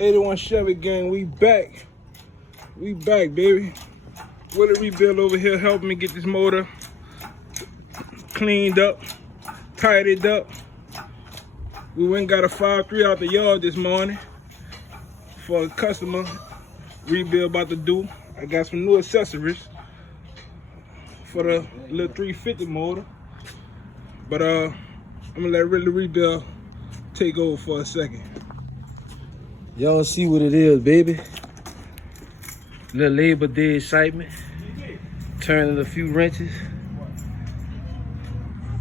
81 Chevy gang, we back. We back, baby. With a rebuild over here, helping me get this motor cleaned up, tidied up. We went and got a 5.3 out the yard this morning for a customer rebuild about to do. I got some new accessories for the little 350 motor. But I'm gonna let Ridley Rebuild take over for a second. Y'all see what it is, baby. Little Labor Day excitement. Turning a few wrenches.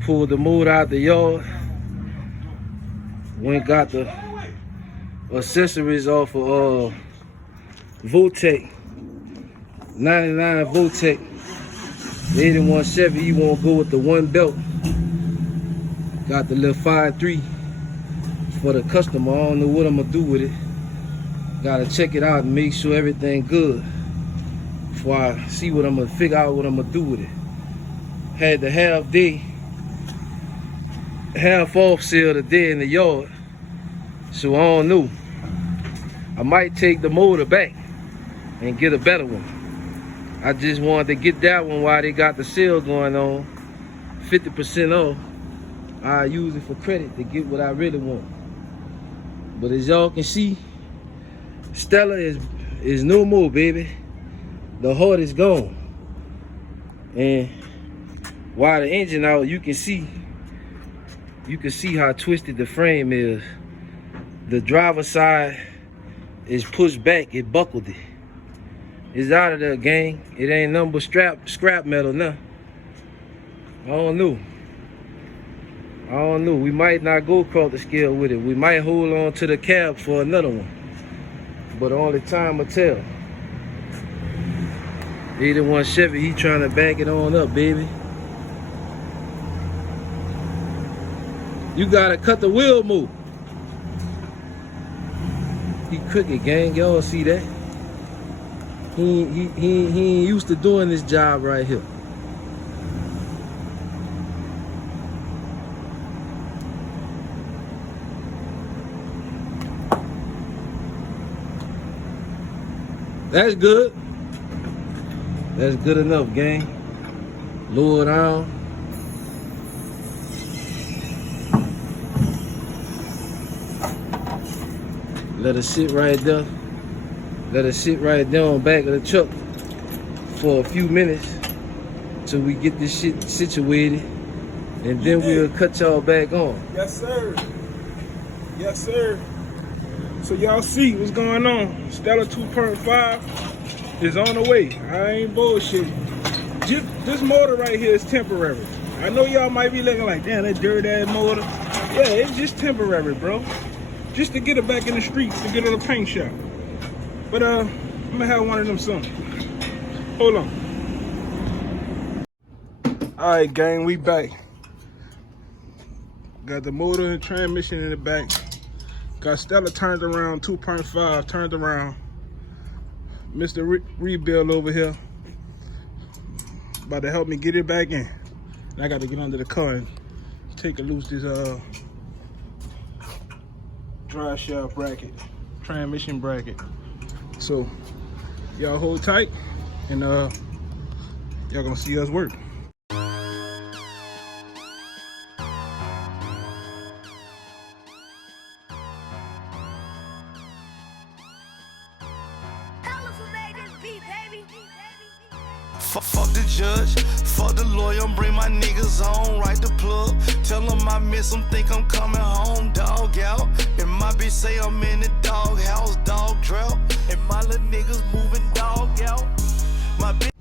Pulled the motor out the yard. Went and got the accessories off of Votech. 99 Votech. The 81 Chevy, you wanna go with the one belt. Got the little 5.3 for the customer. I don't know what I'm gonna do with it. Gotta check it out and make sure everything good before I see what I'm gonna figure out what I'm gonna do with it. Had the half off sale today in the yard, so I don't know. I might take the motor back and get a better one. I just wanted to get that one while they got the sale going on, 50% off. I use it for credit to get what I really want. But as y'all can see, Stella is no more, baby. The heart is gone. And while the engine out, you can see how twisted the frame is. The driver's side is pushed back, it buckled it. It's out of there, gang. It ain't nothing but scrap metal now. I don't know. We might not go across the scale with it. We might hold on to the cab for another one. But only time will tell. 81 Chevy, he trying to back it on up, baby. You gotta cut the wheel move. He crooked, gang. Y'all see that? He ain't used to doing this job right here. That's good. That's good enough, gang. Lower it down. Let it sit right there. Let it sit right there on the back of the truck for a few minutes till we get this shit situated, and then we'll cut y'all back on. Yes, sir. Yes, sir. So y'all see what's going on. Stella 2.5 is on the way. I ain't bullshit. This motor right here is temporary. I know y'all might be looking like, damn, that dirty ass motor. Yeah, it's just temporary, bro. Just to get it back in the streets, to get it in a paint shop. But I'm gonna have one of them soon. Hold on. All right, gang, we back. Got the motor and transmission in the back. Got Stella turned around, 2.5 turned around. Mr. Rebuild over here about to help me get it back in. And I got to get under the car and take a loose this drive shaft bracket, transmission bracket. So y'all hold tight, and y'all gonna see us work. Fuck the judge, fuck the lawyer, bring my niggas on, right the plug. Tell them I miss them, think I'm coming home, dog out. And my bitch say I'm in the dog house, dog drought. And my little niggas moving dog out. My bitch.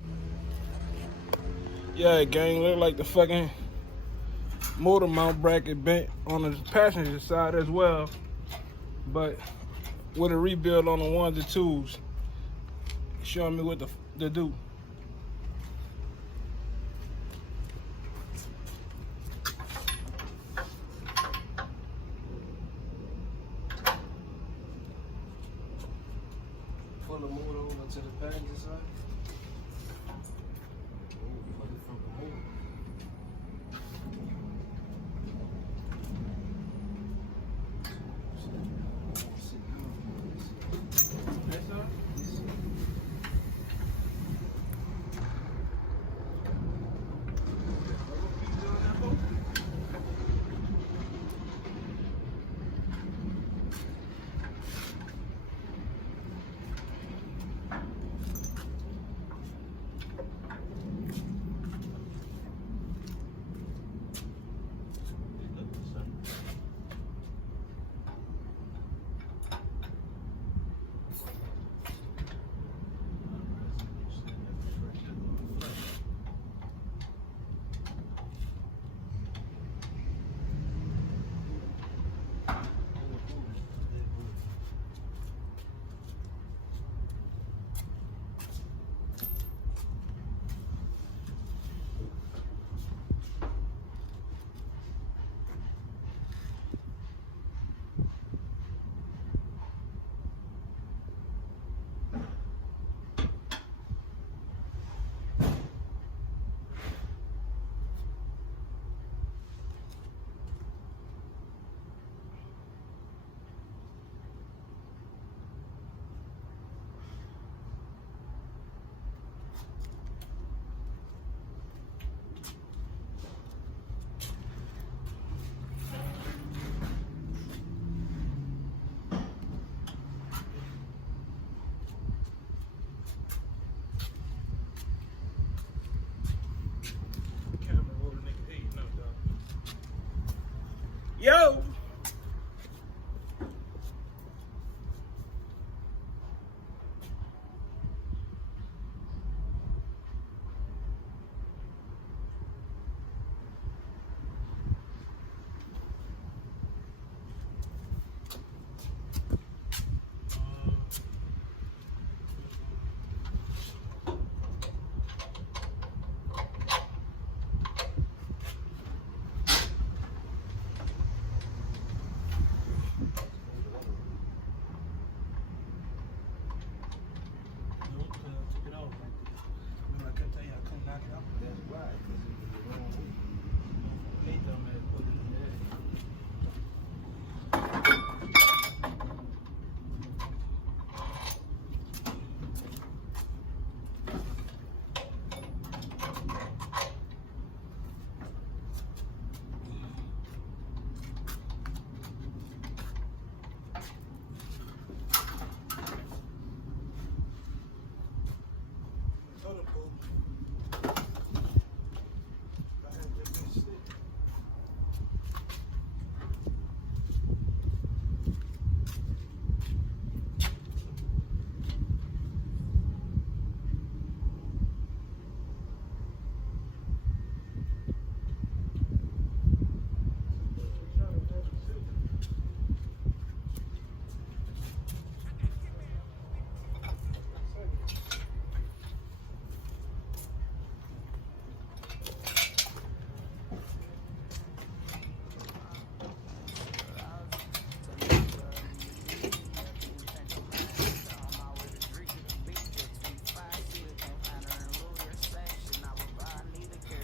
Yeah, gang, look like the fucking motor mount bracket bent on the passenger side as well. But with a rebuild on the ones and twos, showing me what to do. Pull the motor over to the passenger side. Pull it from the motor. Yo.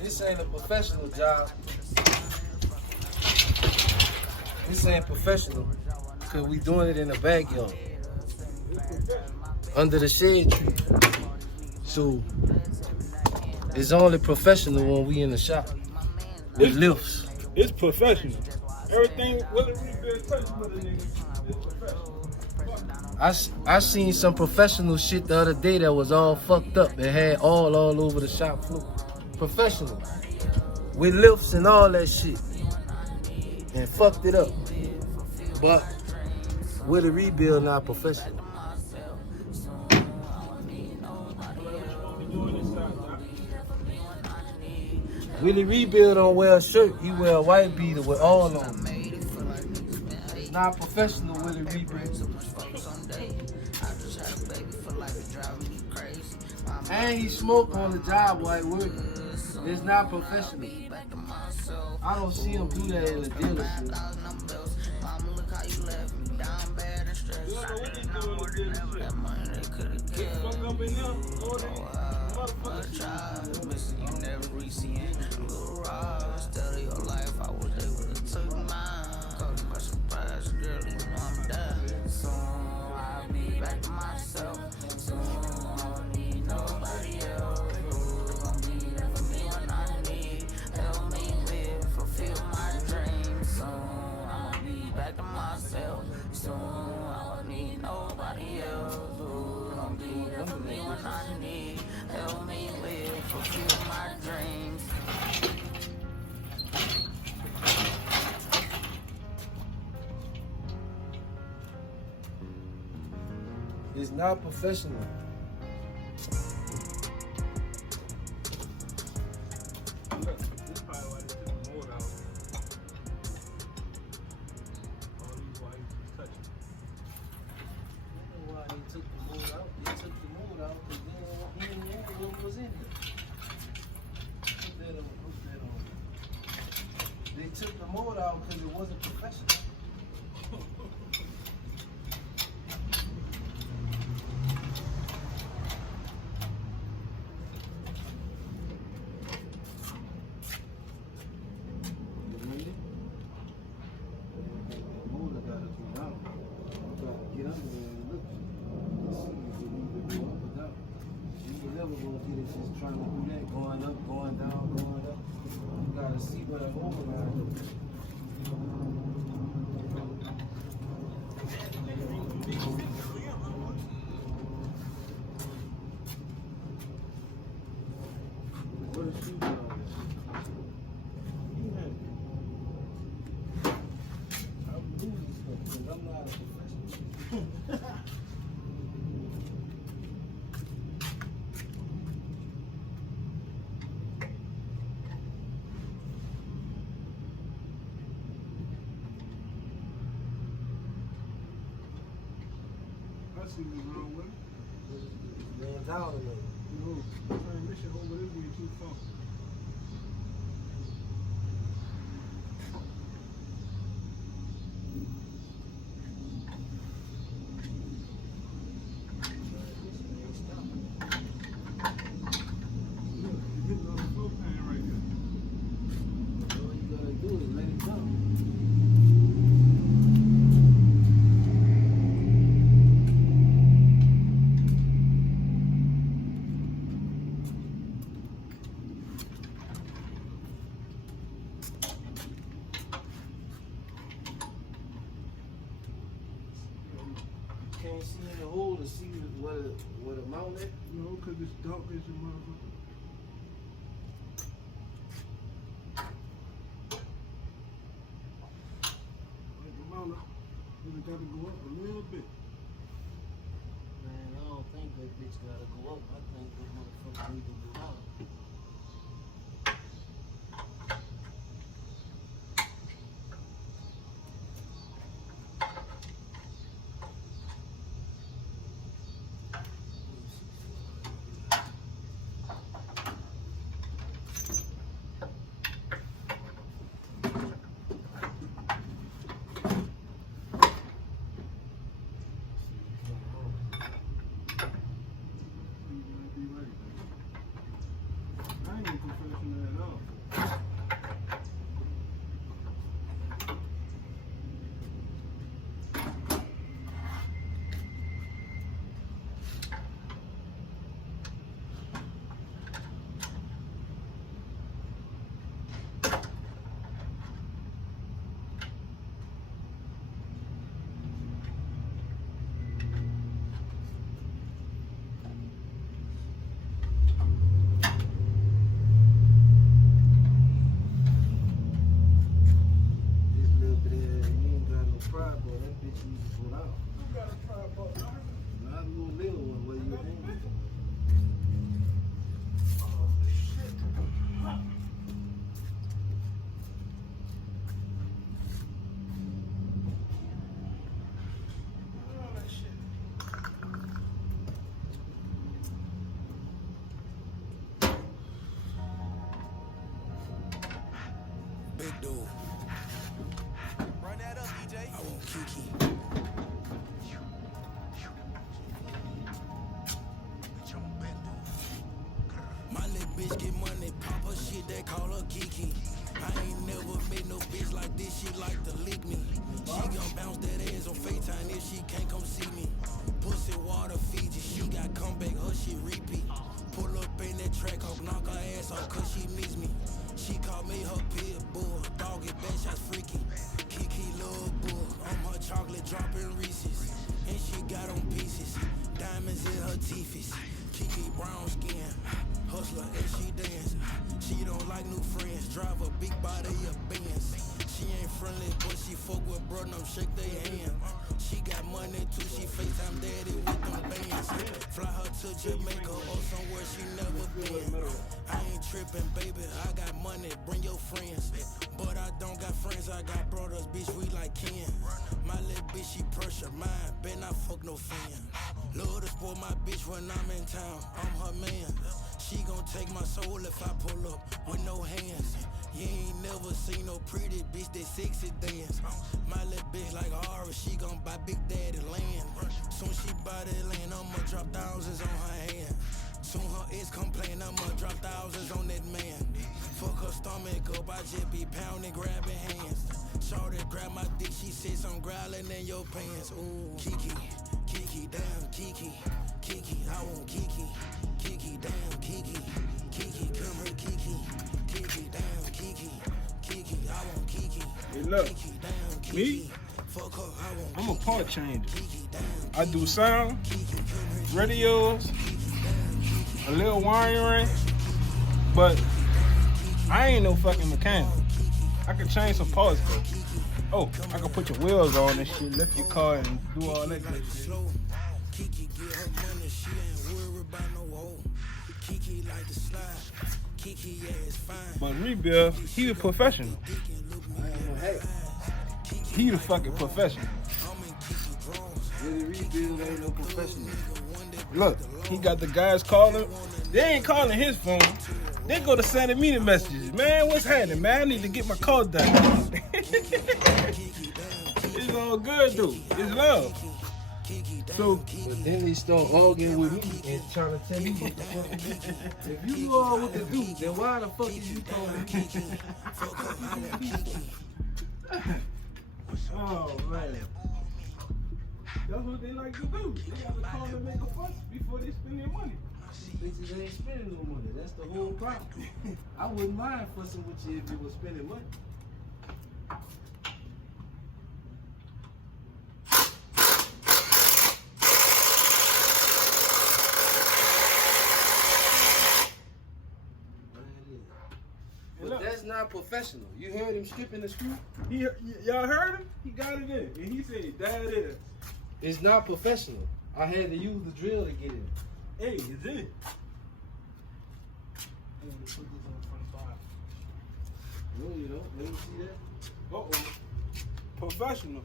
This ain't a professional job. This ain't professional. Cause we doing it in the backyard. Under the shade tree. So it's only professional when we in the shop. With lifts. It's professional. Everything Willie Rebuild touch with a nigga. It's professional. I seen some professional shit the other day that was all fucked up and had all over the shop floor. Professional. With lifts and all that shit. And fucked it up. But with a rebuild, not professional. Willie Rebuild don't wear a shirt, he wear a white beater with all on it. It's not professional Willie Rebuild. And he smoke on the job while he working. It's not professional. I don't see him do that in the dealership. It's not professional. They took the mold out because it wasn't professional. Just trying to do that, going up, going down, going up. You gotta see what I'm overriding. What is she doing? I see what's wrong with it. Man's out of it. No, transmission over this way too far. Can't see in the hole to see what the mount is. No, because it's dark as a motherfucker. Like the mount, it got to go up a little bit. Man, I don't think that bitch gotta go up. I think that motherfucker need to go out. I ain't even professional at all. This little bit of, you ain't got no pride, boy. That bitch needs to go out. You got a tripod, right? Not a little one where you hanging. Oh, shit. Oh, that shit. Big dude. Run that up, EJ. I want Kiki. My little bitch get money, pop her shit, they call her Kiki. I ain't never met no bitch like this, she like to lick me. She gon' bounce that ass on FaceTime if she can't come see me. Pussy water Fiji, she got comeback, her shit repeat. Pull up in that track, I'll knock her ass off cause she miss me. She call me her pit bull, dog it back shots freaky. Kiki love bull, I'm her chocolate dropping Reese's. And she got on pieces, diamonds in her teethies. Kiki brown skin, hustler and she dance. She don't like new friends, drive a big body of Benz. She ain't friendly, but she fuck with bro, them shake their hand. She got money too, she FaceTime daddy with them bands. Fly her to Jamaica or somewhere she never been. I ain't tripping, baby, I got money, bring your friends. But I don't got friends, I got brothers, bitch, we like kin. My little bitch, she pressure mine, bet not fuck no fan. Love to spoil my bitch when I'm in town, I'm her man. She gon' take my soul if I pull up with no hands. You ain't never seen no pretty bitch that sexy dance. My little bitch like Aura, she gon' buy Big Daddy land. Soon she buy that land, I'ma drop thousands on her hand. Soon her ex complain, I'ma drop thousands on that man. Fuck her stomach up, I just be pounding, grabbing hands. Shorty grab my dick, she says I'm growling in your pants. Ooh, Kiki, Kiki, damn, Kiki, Kiki, I want Kiki, Kiki, damn, Kiki, Kiki, come here, Kiki, Kiki, damn, Kiki, Kiki, I want Kiki, Hey, look, Kiki, damn, Kiki. me, Fuck her, I want I'm a Kiki, part changer. Kiki, damn, I do sound, Kiki, come here, radios, a little wiring, but I ain't no fucking mechanic. I can change some parts though. Oh, I can put your wheels on and shit, lift your car and do all that good shit. Kiki get her money, she ain't worried about no hoe. Kiki like to slide, Kiki ass fine. But Rebuild, he the professional. Hey, He the fucking professional. Willie Rebuild ain't no professional. Look, he got the guys calling. They ain't calling his phone. They go to sending me the messages. Man, what's happening, man? I need to get my car done. It's all good, though. It's love. So, But then they start arguing with me and trying to tell me what the fuck to do. If you know all what to do, then why the fuck is you calling me? oh, man. That's what they like to do. They got to call and make a fuss before they spend their money. Bitches ain't spending no money. That's the whole problem. I wouldn't mind fussing with you if you were spending money. But that's not professional. You heard him stripping the screw? Y'all heard him? He got it in. And he said, that it is. It's not professional. I had to use the drill to get in. Hey, it's in. No, you don't. Let me see that. Uh-oh. Professional.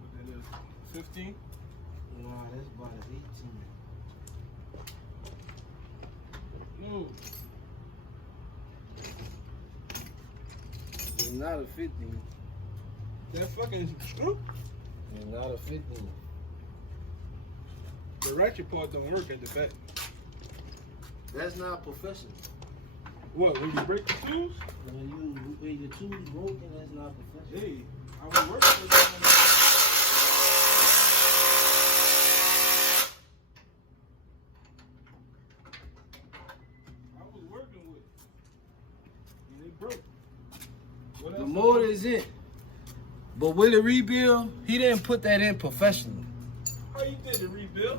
What that is? 15? Nah, that's about an 18. No. It's not a 15. That fucking screw? It's not a 15. The ratchet part don't work at the back. That's not professional. What, when you break the shoes? When your tools broken, that's not professional. Hey, I was working with that. I was working with it. And it broke. What The else? motor is in. But with the rebuild, he didn't put that in professional. How you did the rebuild?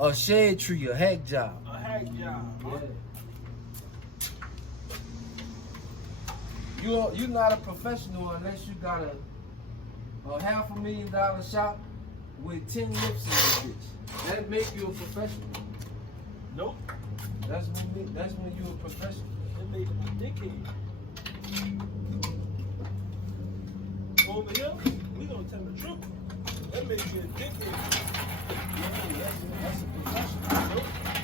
A shade tree, a hack job. A hack job. Huh? You're not a professional unless you got a $500,000 shop with 10 lips in this bitch. That make you a professional. Nope. That's when you're a professional. That made him a dickhead. Over here, we gonna tell the truth. That makes you a dickhead. That's a professional.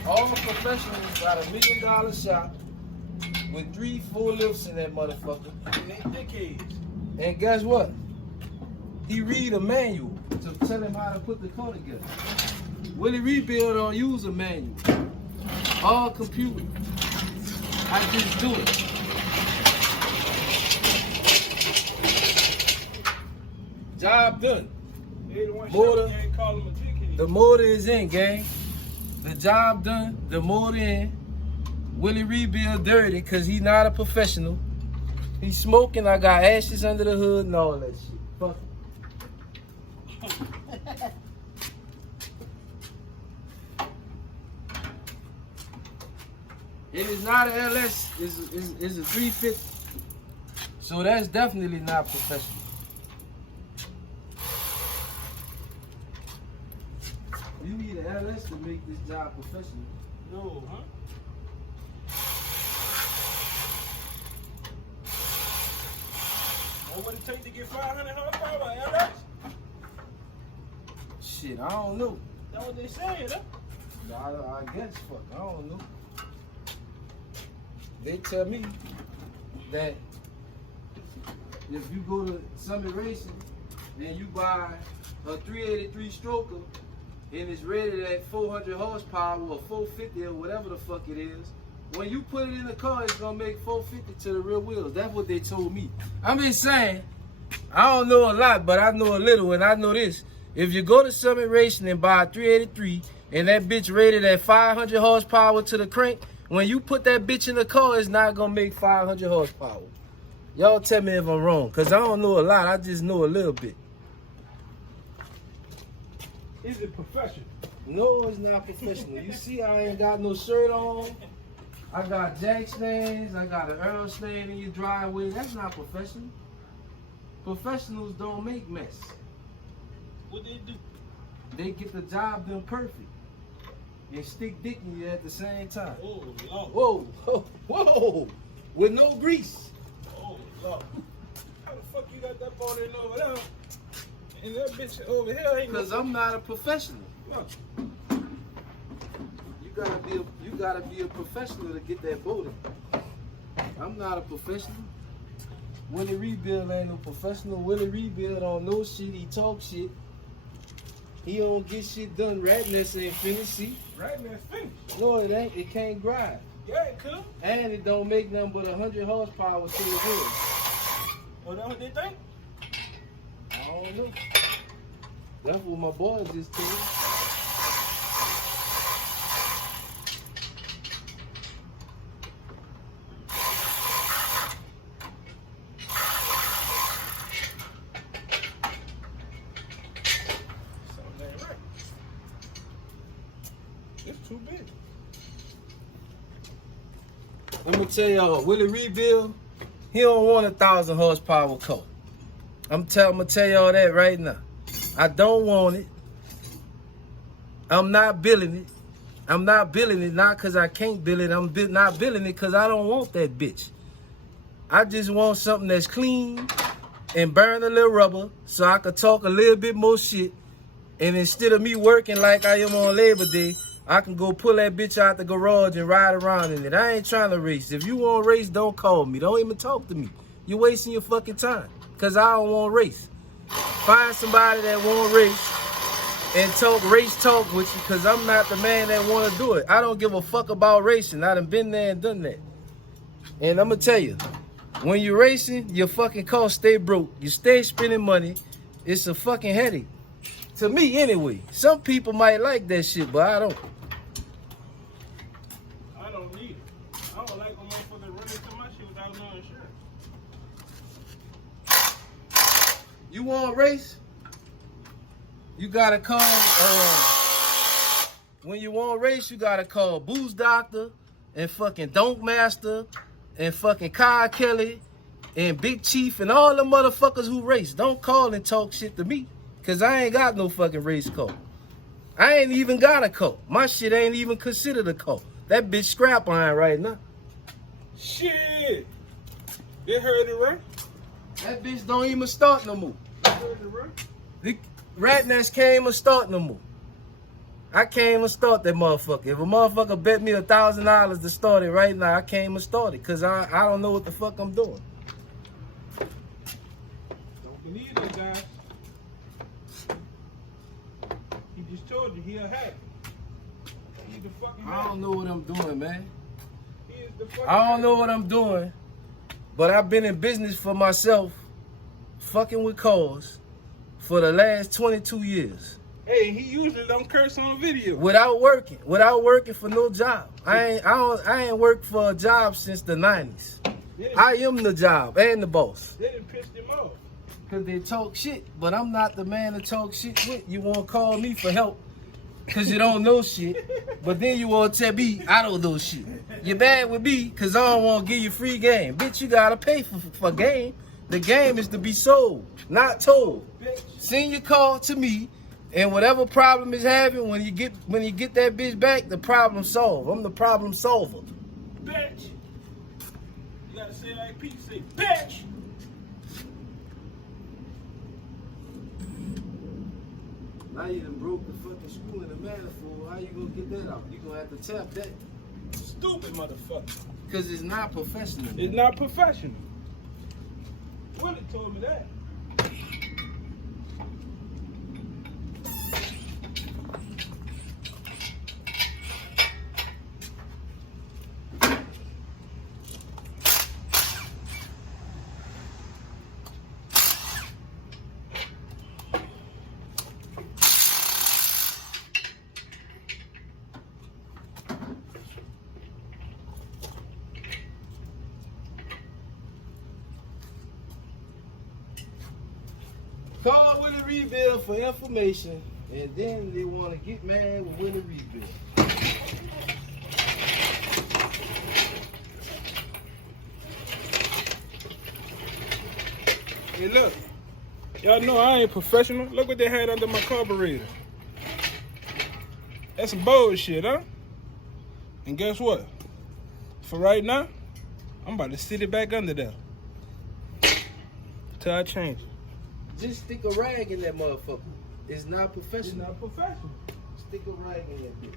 All the professionals got $1 million shop with 3-4 lifts in that motherfucker. They dickheads. And guess what? He read a manual to tell him how to put the car together. Willie Rebuild don't use a manual. All computer. I just do it. Job done. They the one Motor. shot, you ain't call him a dickhead. The motor is in, gang. The job done. The motor in. Willie Rebuild dirty because he's not a professional. He's smoking. I got ashes under the hood and all that shit. Fuck it. It is not an LS. It's a 350. So that's definitely not professional. You need an LS to make this job professional. No, huh? What would it take to get 500 horsepower, LS? Shit, I don't know. That's what they saying, huh? I guess, fuck, I don't know. They tell me that if you go to Summit Racing and you buy a 383 stroker and it's rated at 400 horsepower or 450 or whatever the fuck it is, when you put it in the car, it's gonna make 450 to the rear wheels. That's what they told me. I'm just saying, I don't know a lot, but I know a little, and I know this. If you go to Summit Racing and buy a 383, and that bitch rated at 500 horsepower to the crank, when you put that bitch in the car, it's not gonna make 500 horsepower. Y'all tell me if I'm wrong, because I don't know a lot, I just know a little bit. Is it professional? No, it's not professional. You see, I ain't got no shirt on. I got jack stands. I got an Earl stand in your driveway. That's not professional. Professionals don't make mess. What they do? They get the job done perfect and stick dick in you at the same time. Oh, Lord. Whoa, whoa, with no grease. Oh, Lord. How the fuck you got that ball in over there? And that bitch over here ain't Because I'm not a professional. no. You gotta be a professional to get that boat in. I'm not a professional. Willie Rebuild ain't no professional. Willie Rebuild don't know shit. He talk shit. He don't get shit done. Ratness ain't finished. See? Right now, it's finished. No, it ain't. It can't grind. Yeah, it could. And it don't make nothing but 100 horsepower to the wheel. Oh, that what they think? I don't know. That's what my boys just told me. Something ain't right. It's too big. I'm gonna tell y'all, Willie Rebuild, he don't want 1,000 horsepower car. I'm gonna tell y'all that right now. I don't want it. I'm not building it. I'm not building it not because I can't build it. I'm not building it because I don't want that bitch. I just want something that's clean and burn a little rubber so I could talk a little bit more shit. And instead of me working like I am on Labor Day, I can go pull that bitch out the garage and ride around in it. I ain't trying to race. If you want to race, don't call me. Don't even talk to me. You're wasting your fucking time because I don't want to race. Find somebody that won't race and talk race talk with you because I'm not the man that want to do it. I don't give a fuck about racing. I done been there and done that. And I'm going to tell you, when you're racing, your fucking car stay broke. You stay spending money. It's a fucking headache. To me, anyway. Some people might like that shit, but I don't. I don't need it. I don't like a motherfucker running to my shit without no insurance. You want to race? You gotta call. When you want to race, you gotta call Booze Doctor and fucking Donk Master and fucking Kyle Kelly and Big Chief and all the motherfuckers who race. Don't call and talk shit to me, cause I ain't got no fucking race car. I ain't even got a car. My shit ain't even considered a car. That bitch scrap iron right now. Shit! They heard it right? That bitch don't even start no more. They heard it right? The rat nest can't even start no more. I can't even start that motherfucker. If a motherfucker bet me $1,000 to start it right now, I can't even start it because I don't know what the fuck I'm doing. Don't believe that, guys. He just told you he a hack. He's the fucking hack. I don't know what I'm doing, man. He is the fucking I don't know what I'm doing, but I've been in business for myself, fucking with cars, for the last 22 years. Hey, he usually don't curse on video. Without working for no job. I ain't worked for a job since the 90s. I am the job and the boss. They done pissed him off. Cause they talk shit, but I'm not the man to talk shit with. You wanna call me for help, cause you don't know shit, but then you wanna tell me I don't know shit. You're bad with me, cause I don't wanna give you free game. Bitch, you gotta pay for game. The game is to be sold, not told. Send your call to me, and whatever problem is having, when you get that bitch back, the problem solved. I'm the problem solver. Bitch! You gotta say it like Pete say, bitch! Now you done broke the fucking screw in the manifold. How you gonna get that out? You gonna have to tap that. Stupid motherfucker. Cause it's not professional. It's not professional. Willie told me that. Call Willie Rebuild for information, and then they want to get mad with Willie Rebuild. Hey, look. Y'all know I ain't professional. Look what they had under my carburetor. That's some bullshit, huh? And guess what? For right now, I'm about to sit it back under there. Till I change it. Just stick a rag in that motherfucker. It's not It's professional. not professional. Stick a rag in that bitch.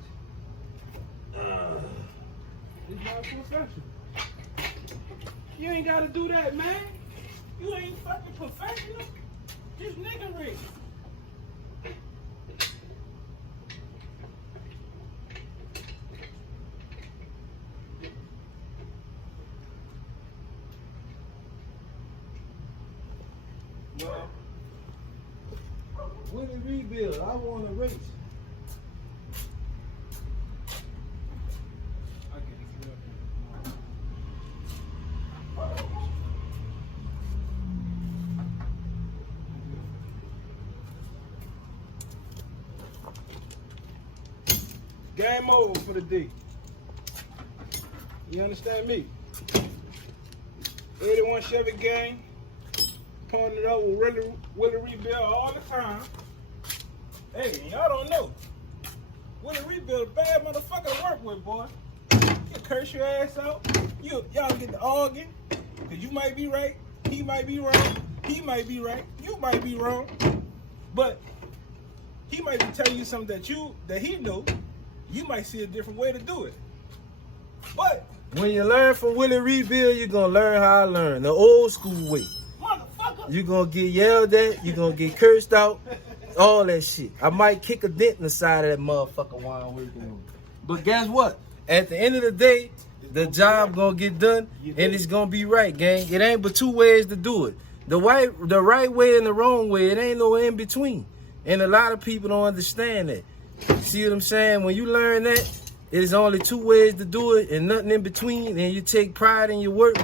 It's not professional. You ain't gotta do that, man. You ain't fucking professional. Just niggery. Well, Willie Rebuild, I want to race. Game over for the day. You understand me? 81 Chevy gang. Pulling it up with Willie Rebuild all the time. Hey, y'all don't know. Willie Rebuild a bad motherfucker to work with, boy. He'll curse your ass out. Y'all get to arguing. Cause you might be right, he might be wrong, he might be right, you might be wrong. But he might be telling you something that he know. You might see a different way to do it. But When you learn from Willie Rebuild, you're going to learn how I learn. The old school way. motherfucker, You're going to get yelled at. You're going to get cursed out. All that shit. I might kick a dent in the side of that motherfucker while I'm working on it. But guess what? At the end of the day, the job going to get done, and it's going to be right, gang. It ain't but two ways to do it. The right way and the wrong way. It ain't no in between. And a lot of people don't understand that. See what I'm saying? When you learn that, it is only two ways to do it and nothing in between, and you take pride in your work,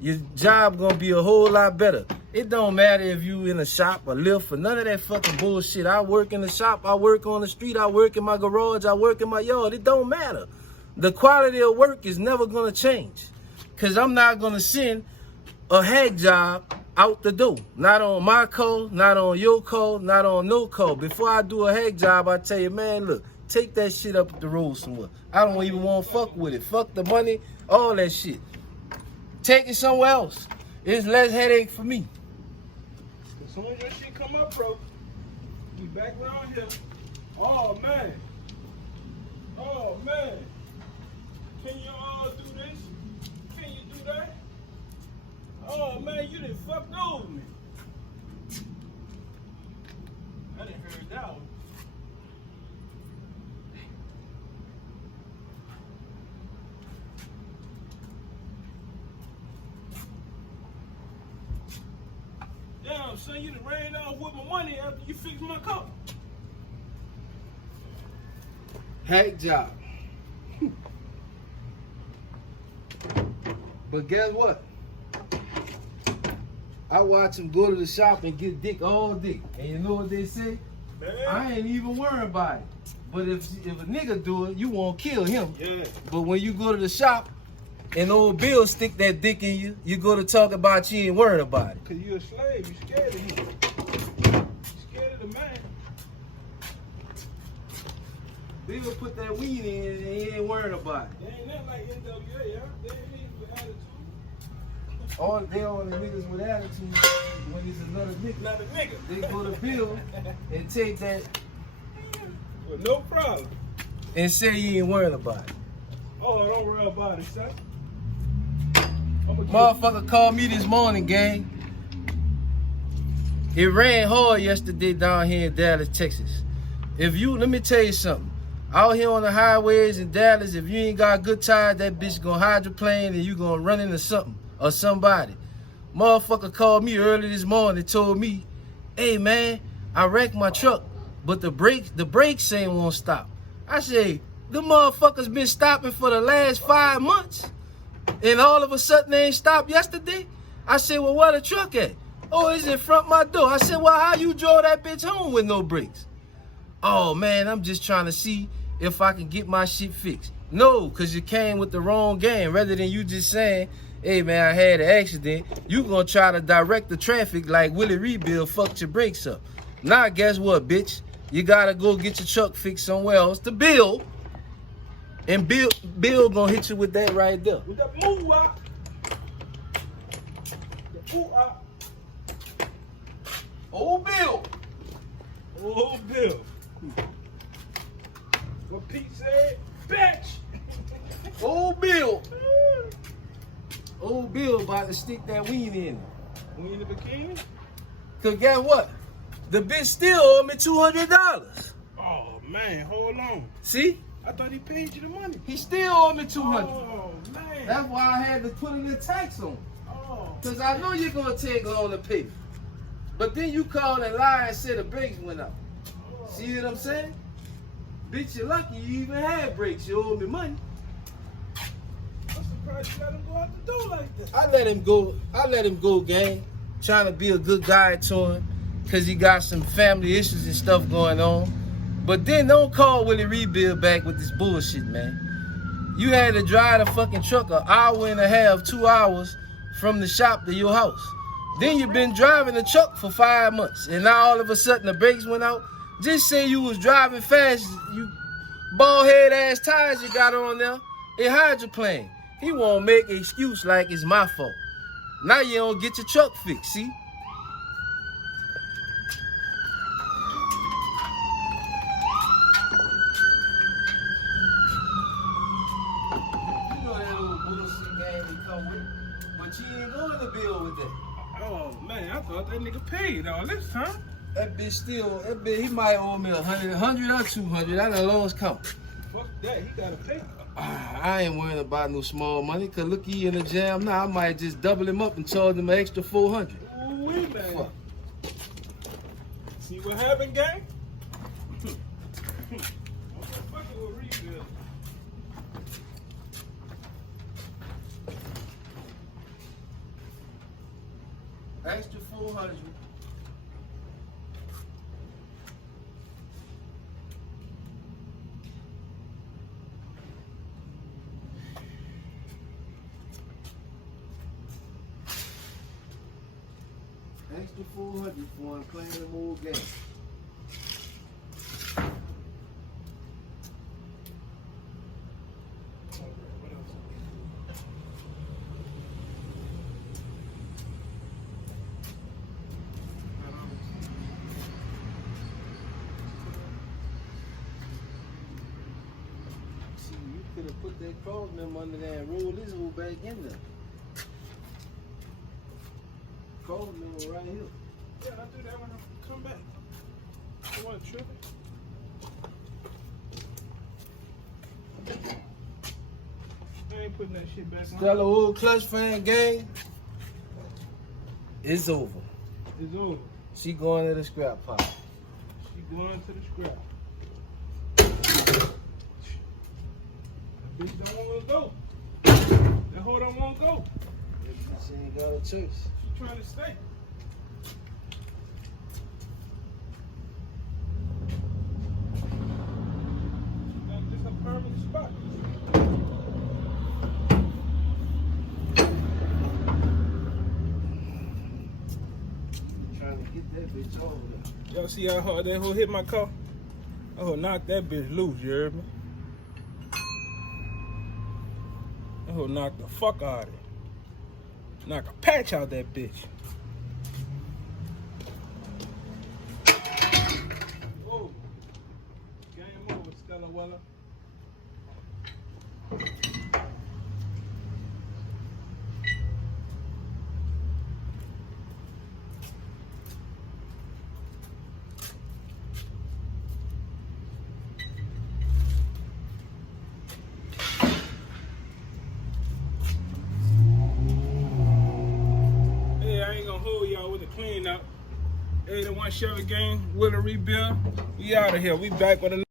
your job gonna be a whole lot better. It don't matter if you in a shop or lift or none of that fucking bullshit. I work in the shop, I work on the street, I work in my garage, I work in my yard. It don't matter. The quality of work is never gonna change. Cause I'm not gonna send a hack job out the door. Not on my code, not on your code, not on no code. Before I do a hack job, I tell you, man, look, take that shit up the road somewhere. I don't even want to fuck with it. Fuck the money, all that shit. Take it somewhere else. It's less headache for me. as soon as your shit come up, bro, we back around here. Oh man. Oh man. Can you all do this? Can you do that? Oh man, you done fucked over me. I didn't hear that one. Damn, son, you done ran off with my money after you fixed my car. Hack job. But guess what? I watch him go to the shop and get dick all day. And you know what they say? Man. I ain't even worried about it. But if a nigga do it, you won't kill him. Yeah. But when you go to the shop and old Bill stick that dick in you, you go to talk about you ain't worried about it. Cause you a slave, you scared of him. You scared of the man. Bill put that weed in and he ain't worried about it. They ain't nothing like NWA, y'all. They ain't even with attitude. They all the niggas with attitude when it's another nigga. Not a nigga. They go to Bill and take that With no problem. and say you ain't worried about it. Oh, don't worry about it, son. Motherfucker called me this morning, gang. It rained hard yesterday down here in Dallas, Texas. Let me tell you something. Out here on the highways in Dallas, if you ain't got good tires, that bitch gonna hydroplane and you gonna run into something or somebody. Motherfucker called me early this morning and told me, hey man, I wrecked my truck, but the brakes ain't won't stop. I say, the motherfuckers been stopping for the last 5 months. And all of a sudden they ain't stopped yesterday. I said, well, where the truck at? Oh, it's in front of my door. I said, well, how you drove that bitch home with no brakes? Oh, man, I'm just trying to see if I can get my shit fixed. No, because you came with the wrong game. Rather than you just saying, hey, man, I had an accident, you going to try to direct the traffic like Willie Rebuild fucked your brakes up. Now, guess what, bitch? You got to go get your truck fixed somewhere else to Bill. And Bill going to hit you with that right there. With that move out. The move out. Old Bill. Oh, Bill. What Pete said? Bitch. Old Bill. Old Bill about to stick that weed in. We in the bikini? Cause guess what? The bitch still owe me $200. Oh, man, hold on. See? I thought he paid you the money. He still owe me $200. Oh, man. That's why I had to put in the tax on. Oh. Cause I know you're gonna take long to pay. But then you called and lied and said the brakes went out. See what I'm saying? Bitch, you're lucky you even had brakes. You owe me money. I'm surprised you let him go out the door like this. I let him go, gang. Trying to be a good guy to him. Cause he got some family issues and stuff going on. But then don't call Willie Rebuild back with this bullshit, man. You had to drive the fucking truck an hour and a half, 2 hours from the shop to your house. Then you've been driving the truck for 5 months. And now all of a sudden the brakes went out. Just say you was driving fast, you bald head ass tires you got on there. It hydroplaned. He won't make an excuse like it's my fault. Now you don't get your truck fixed, see? You know that little bullshit game he come with. But you ain't going to Bill with that. Oh, man, I thought that nigga paid all this, huh? That bitch, he might owe me 100 or 200. I done lost count. Fuck that, he gotta pay. I ain't worrying about no small money, cause look, he in the jam now. I might just double him up and charge him an extra 400. Ooh, wait, man. Fuck. See what happened, gang? I'm fucking with Rebuild. Extra 400. Extra 400 for him playing the more game. See, you could have put that cross member under there and rolled this whole back in there. Cross member right here. Yeah, I do that when I come back. I want to trip it. I ain't putting that shit back on. Stella Wood Clutch fan gang. It's over. It's over. She going to the scrap pile. She going to the scrap. That bitch don't want to go. That hoe don't want to go. She ain't got a choice. She trying to stay. Got this a permanent spot. Trying to get that bitch over there. Y'all see how hard that hoe hit my car? That hoe knocked that bitch loose, you heard me? That hoe knocked the fuck out of it. Knock a patch out that bitch. Whoa. Game over, Stella Weller. Clean up. 81 Chevy gang, Willie Rebuild. We out of here. We back with another.